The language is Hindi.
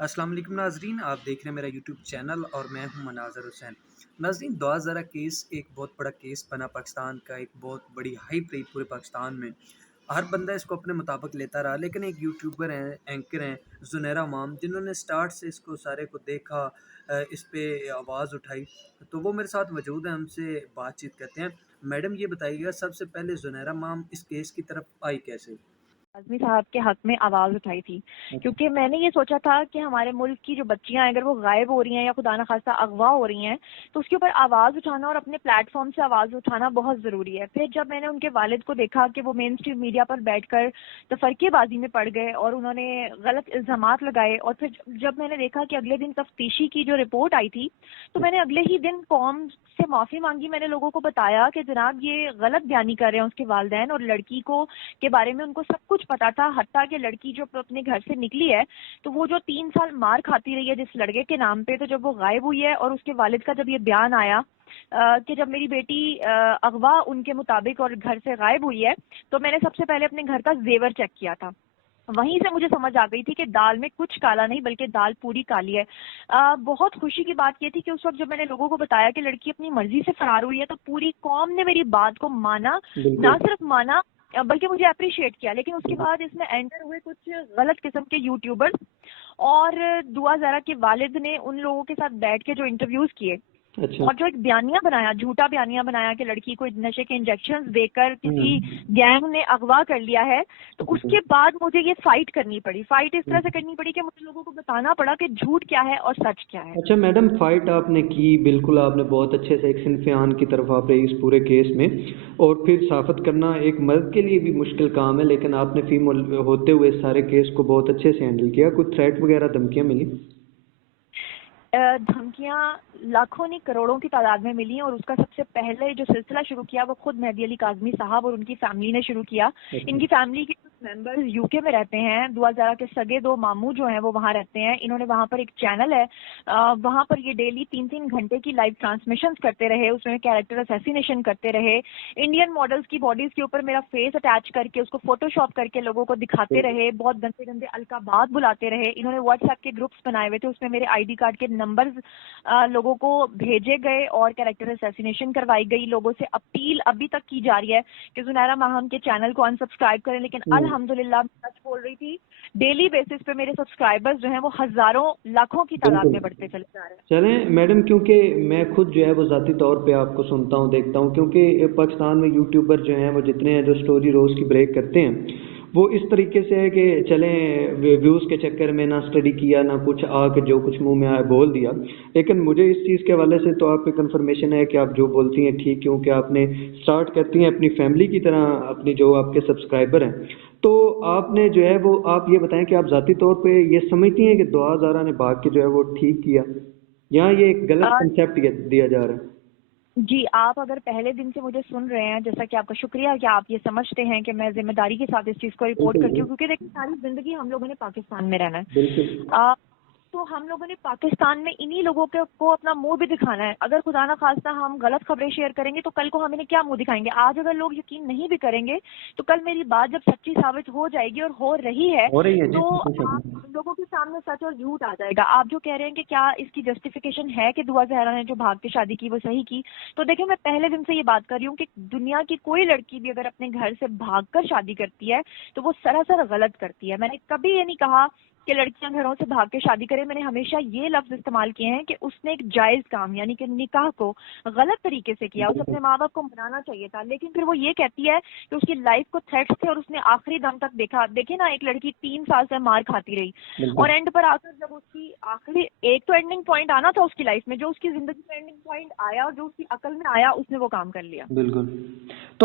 अस्सलाम वालेकुम नाज़रीन, आप देख रहे हैं मेरा यूट्यूब चैनल और मैं हूं मनाज़र हुसैन। नाज़रीन, दौज़ारा केस एक बहुत बड़ा केस बना पाकिस्तान का, एक बहुत बड़ी हाइप रही पूरे पाकिस्तान में। हर बंदा इसको अपने मुताबिक लेता रहा, लेकिन एक यूट्यूबर हैं, एंकर हैं ज़ुनैरा इमाम, जिन्होंने स्टार्ट से इसको सारे को देखा, इस पे आवाज़ उठाई। तो वो मेरे साथ मौजूद हैं, हमसे बातचीत करते हैं। मैडम, ये बताइएगा सबसे पहले ज़ुनैरा इमाम इस केस की तरफ आई कैसे? आज़मी साहब के हक में आवाज़ उठाई थी, क्योंकि मैंने ये सोचा था कि हमारे मुल्क की जो बच्चियां हैं, अगर वो गायब हो रही हैं या खुदा न खास्ता अगवा हो रही हैं, तो उसके ऊपर आवाज़ उठाना और अपने प्लेटफॉर्म से आवाज़ उठाना बहुत ज़रूरी है। फिर जब मैंने उनके वालिद को देखा कि वो मेन स्ट्रीम मीडिया पर बैठकर तफरकेबाजी में पड़ गए और उन्होंने गलत इल्ज़ामात लगाए, और फिर जब मैंने देखा कि अगले दिन तफ्तीशी की जो रिपोर्ट आई थी, तो मैंने अगले ही दिन कौम से माफ़ी मांगी। मैंने लोगों को बताया कि जनाब ये गलत बयानी कर रहे हैं उसके वालिदैन, और लड़की को के बारे में उनको सब कुछ पता था, हत्ता कि लड़की जो अपने घर से निकली है, तो वो जो 3 साल मार खाती रही है जिस लड़के के नाम पे, तो जब वो गायब हुई है और उसके वालिद का जब ये बयान आया कि जब मेरी बेटी अगवा उनके मुताबिक और घर से गायब हुई है, तो मैंने सबसे पहले अपने घर का जेवर चेक किया था। वहीं से मुझे समझ आ गई थी कि दाल में कुछ काला नहीं बल्कि दाल पूरी काली है। बहुत खुशी की बात ये थी कि उस वक्त जब मैंने लोगों को बताया कि लड़की अपनी मर्जी से फरार हुई है, तो पूरी कौम ने मेरी बात को माना। ना बिल्कुल। सिर्फ माना, बल्कि मुझे अप्रिशिएट किया। लेकिन उसके बाद इसमें एंटर हुए कुछ गलत किस्म के यूट्यूबर्स, और दुआ जरा के वालिद ने उन लोगों के साथ बैठ के जो इंटरव्यूज किए अच्छा। और जो एक बयानिया बनाया, झूठा बयानिया बनाया कि लड़की को नशे के इंजेक्शंस देकर किसी हुँ। गैंग ने अगवा कर लिया है, तो बिल्कुल। उसके बाद मुझे ये फाइट करनी पड़ी। फाइट इस तरह से करनी पड़ी कि मुझे लोगों को बताना पड़ा कि झूठ क्या है और सच क्या है। अच्छा मैडम, फ़ाइट आपने की, बिल्कुल आपने बहुत अच्छे से एक सिनफ़ियान की तरफ आप रही इस पूरे केस में। और फिर साफ़त करना एक मर्द के लिए भी मुश्किल काम है, लेकिन आपने फ़ीमेल होते हुए इस सारे केस को बहुत अच्छे से हैंडल किया। कुछ थ्रेट वगैरह धमकियाँ मिली? धमकियां लाखों नहीं करोड़ों की तादाद में मिली, और उसका सबसे पहले जो सिलसिला शुरू किया वो खुद मेहदी अली काज़मी साहब और उनकी फैमिली ने शुरू किया। अच्छा। इनकी फैमिली के कुछ मेंबर्स यूके में रहते हैं। दुआ ज़रा के सगे दो मामू जो हैं वो वहाँ रहते हैं। इन्होंने वहाँ पर एक चैनल है, वहाँ पर ये डेली 3-3 घंटे की लाइव ट्रांसमिशन करते रहे, उसमें कैरेक्टर असैसिनेशन करते रहे। इंडियन मॉडल्स की बॉडीज के ऊपर मेरा फेस अटैच करके उसको फोटोशॉप करके लोगों को दिखाते बिल्कुल। रहे, बहुत गंदे गंदे अलकाबात बुलाते रहे। इन्होंने व्हाट्सएप के ग्रुप्स बनाए हुए थे, उसमें मेरे आईडी कार्ड के नंबर्स लोगों को भेजे गए और कैरेक्टर असैसिनेशन करवाई गई। लोगों से अपील अभी तक की जा रही है कि जुनैरा माहम के चैनल को अनसब्सक्राइब करें, लेकिन हुँ। अल्हम्दुलिल्लाह मैं सच बोल रही थी, डेली बेसिस पे मेरे सब्सक्राइबर्स जो हैं वो हज़ारों लाखों की तादाद बिल्कुल। में बढ़ते चले जा रहे हैं। चलें मैडम, क्योंकि मैं खुद जो है वो ज़ाती तौर पे आपको सुनता हूँ, देखता हूँ, क्योंकि पाकिस्तान में यूट्यूबर जो हैं वो जितने हैं जो स्टोरी रोज़ की ब्रेक करते हैं, वो इस तरीके से है कि चलें व्यूज़ के चक्कर में ना स्टडी किया ना कुछ, आके जो कुछ मुंह में आया बोल दिया। लेकिन मुझे इस चीज़ के हवाले से तो आप पे कंफर्मेशन है कि आप जो बोलती हैं ठीक, क्योंकि आपने स्टार्ट करती हैं अपनी फैमिली की तरह अपनी जो आपके सब्सक्राइबर हैं। तो आपने जो है वो आप ये बताएं कि आप ज़ाती तौर पे ये समझती हैं कि दुआ ज़ारा ने भाग के जो है वो ठीक किया, यहाँ ये एक गलत अ, कंसेप्ट दिया जा रहा है? जी, आप अगर पहले दिन से मुझे सुन रहे हैं, जैसा कि आपका शुक्रिया कि आप ये समझते हैं कि मैं जिम्मेदारी के साथ इस चीज़ को रिपोर्ट बिल्कुल करती जी। हूँ, क्योंकि देखिए सारी जिंदगी हम लोगों ने पाकिस्तान में रहना है। बिल्कुल। तो हम लोगों ने पाकिस्तान में इन्हीं लोगों के को अपना मुंह भी दिखाना है। अगर खुदा ना खास्ता हम गलत खबरें शेयर करेंगे तो कल को हम इन्हें क्या मुंह दिखाएंगे। आज अगर लोग यकीन नहीं भी करेंगे, तो कल मेरी बात जब सच्ची साबित हो जाएगी, और हो रही है, हो रही है जी, तो बिल्कुल आप सही। लोगों के सामने सच और झूठ आ जाएगा। आप जो कह रहे हैं कि क्या इसकी जस्टिफिकेशन है कि दुआ जहरा ने जो भाग के शादी की वो सही की, तो देखिए मैं पहले दिन से ये बात कर रही हूँ कि दुनिया की कोई लड़की भी अगर अपने घर से भागकर शादी करती है तो वो सरासर गलत करती है। मैंने कभी ये नहीं कहा कि लड़कियां घरों से भाग के शादी करें। मैंने हमेशा ये लफ्ज इस्तेमाल किए हैं कि उसने एक जायज काम यानी कि निकाह को गलत तरीके से किया। उसे बिल्कुल। अपने माँ बाप को मनाना चाहिए था, लेकिन फिर वो ये कहती है कि उसकी लाइफ को थ्रेट्स थे और उसने आखिरी दम तक देखा। देखिए ना, एक लड़की 3 साल से मार खाती रही, बिल्कुल। और एंड पर आकर जब उसकी आखिरी एक तो एंडिंग पॉइंट आना था उसकी लाइफ में, जो उसकी जिंदगी में एंडिंग पॉइंट आया और जो उसकी अकल में आया, उसने वो काम कर लिया। बिल्कुल। तो